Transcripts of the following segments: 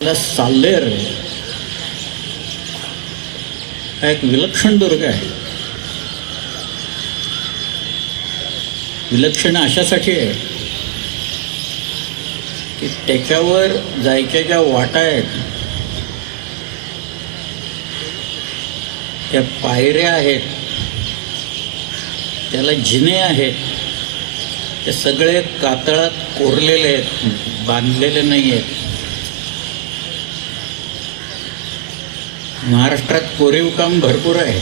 साल्हेर हा एक विलक्षण दुर्ग आहे. विलक्षण अशासाठी आहे की त्याच्यावर जायच्या ज्या वाटा आहेत त्या पायऱ्या आहेत, त्याला जिने आहेत, ते सगळे कातळात कोरलेले आहेत, बांधलेले नाही आहेत. महाराष्ट्रात कोरीव काम भरपूर आहे.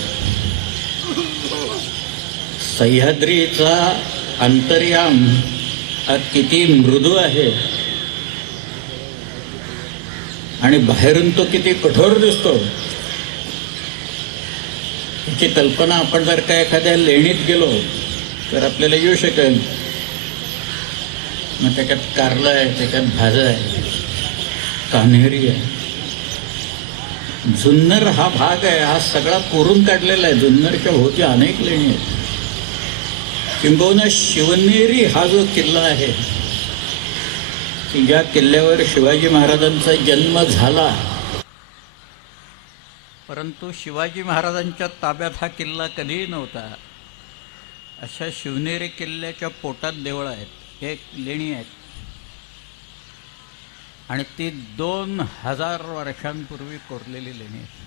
सह्याद्रीचा अंतर्याम हा किती मृदू आहे आणि बाहेरून तो किती कठोर दिसतो याची कल्पना आपण जर का एखाद्या लेणीत गेलो तर आपल्याला येऊ शकेल. मग त्याच्यात कारलं आहे, त्याच्यात भाजं आहे, कान्हेरी आहे. जुन्नर हा भाग आहे, हा सगळा कोरून काढलेला आहे. जुन्नरच्या भोवती अनेक लेणी आहेत. किंबहुना शिवनेरी हा जो किल्ला आहे की ज्या किल्ल्यावर शिवाजी महाराजांचा जन्म झाला, परंतु शिवाजी महाराजांच्या ताब्यात हा किल्ला कधीही नव्हता. अशा शिवनेरी किल्ल्याच्या पोटात देवळं आहेत, एक लेणी आहेत आणि ती 2000 वर्षांपूर्वी कोरलेली लेणी आहे.